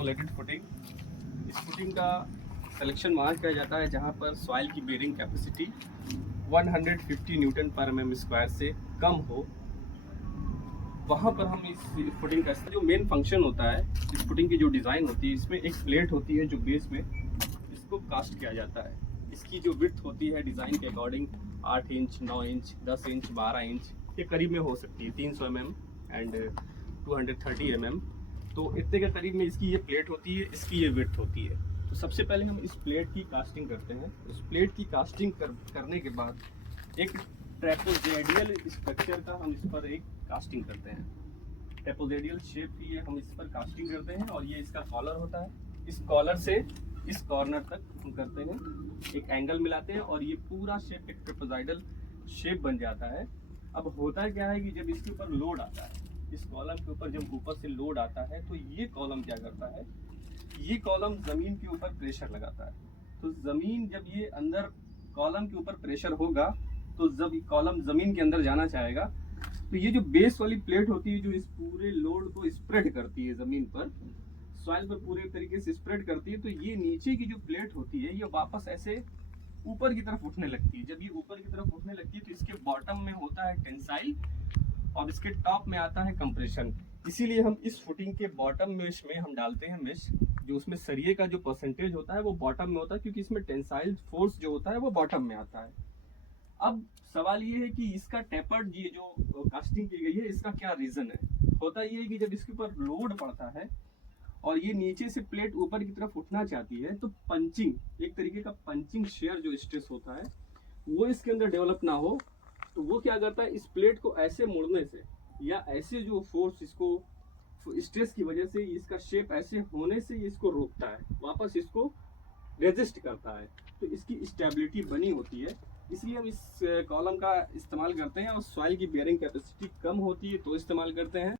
Isolated footing. इस footing का selection वहाँ किया जाता है जहाँ पर सॉइल की बेरिंग कैपेसिटी 150 न्यूटन पर mm स्क्वायर से कम हो, वहाँ पर हम इस फुटिंग का जो मेन फंक्शन होता है, इस फुटिंग की जो डिज़ाइन होती है, इसमें एक प्लेट होती है जो बेस में इसको कास्ट किया जाता है। इसकी जो विड्थ होती है डिज़ाइन के according 8 inch, 9 inch, 10 inch, 12 inch के करीब में हो सकती है, 300 mm एंड 230 mm। तो इतने के करीब में इसकी ये प्लेट होती है, इसकी ये विड्थ होती है। तो सबसे पहले हम इस प्लेट की कास्टिंग करते हैं। इस प्लेट की कास्टिंग करने के बाद एक ट्रेपोजेडियल स्ट्रक्चर का हम इस पर एक कास्टिंग करते हैं। ट्रेपोजेडियल शेप की हम इस पर कास्टिंग करते हैं और ये इसका कॉलर होता है। इस कॉलर से इस कॉर्नर तक हम करते हैं, एक एंगल मिलाते हैं और ये पूरा शेप एक ट्रेपोजाइडल शेप बन जाता है। अब होता क्या है कि जब इसके ऊपर लोड आता है, इस कॉलम के ऊपर जब ऊपर से लोड आता है तो ये कॉलम क्या करता है, ये कॉलम जमीन के ऊपर प्रेशर लगाता है। तो जमीन जब ये अंदर कॉलम के ऊपर प्रेशर होगा तो जब कॉलम जमीन के अंदर जाना चाहेगा तो ये जो बेस वाली प्लेट होती है जो इस पूरे लोड को स्प्रेड करती है जमीन पर, सॉइल पर पूरे तरीके से स्प्रेड करती है, तो ये नीचे की जो प्लेट होती है ये वापस ऐसे ऊपर की तरफ उठने लगती है। जब ये ऊपर की तरफ उठने लगती है तो इसके बॉटम में होता है टेंसाइल और इसके टॉप में आता है कंप्रेशन। इसीलिए हम इस फुटिंग के बॉटम में इसमें हम डालते हैं मेश, जो उसमें सरिये का जो परसेंटेज होता है वो बॉटम में होता है, क्योंकि इसमें टेंसाइल फोर्स जो होता है वो बॉटम में आता है। अब सवाल ये है कि इसका टेपर्ड ये जो कास्टिंग की गई है इसका क्या रीजन है। होता ये है कि जब इसके ऊपर लोड पड़ता है और ये नीचे से प्लेट ऊपर की तरफ उठना चाहती है तो पंचिंग, एक तरीके का पंचिंग शेयर जो स्ट्रेस होता है वो इसके अंदर डेवलप ना हो, तो वो क्या करता है, इस प्लेट को ऐसे मोड़ने से या ऐसे जो फोर्स इसको स्ट्रेस की वजह से इसका शेप ऐसे होने से इसको रोकता है, वापस इसको रेजिस्ट करता है, तो इसकी स्टेबिलिटी बनी होती है। इसलिए हम इस कॉलम का इस्तेमाल करते हैं और सॉइल की बेयरिंग कैपेसिटी कम होती है तो इस्तेमाल करते हैं।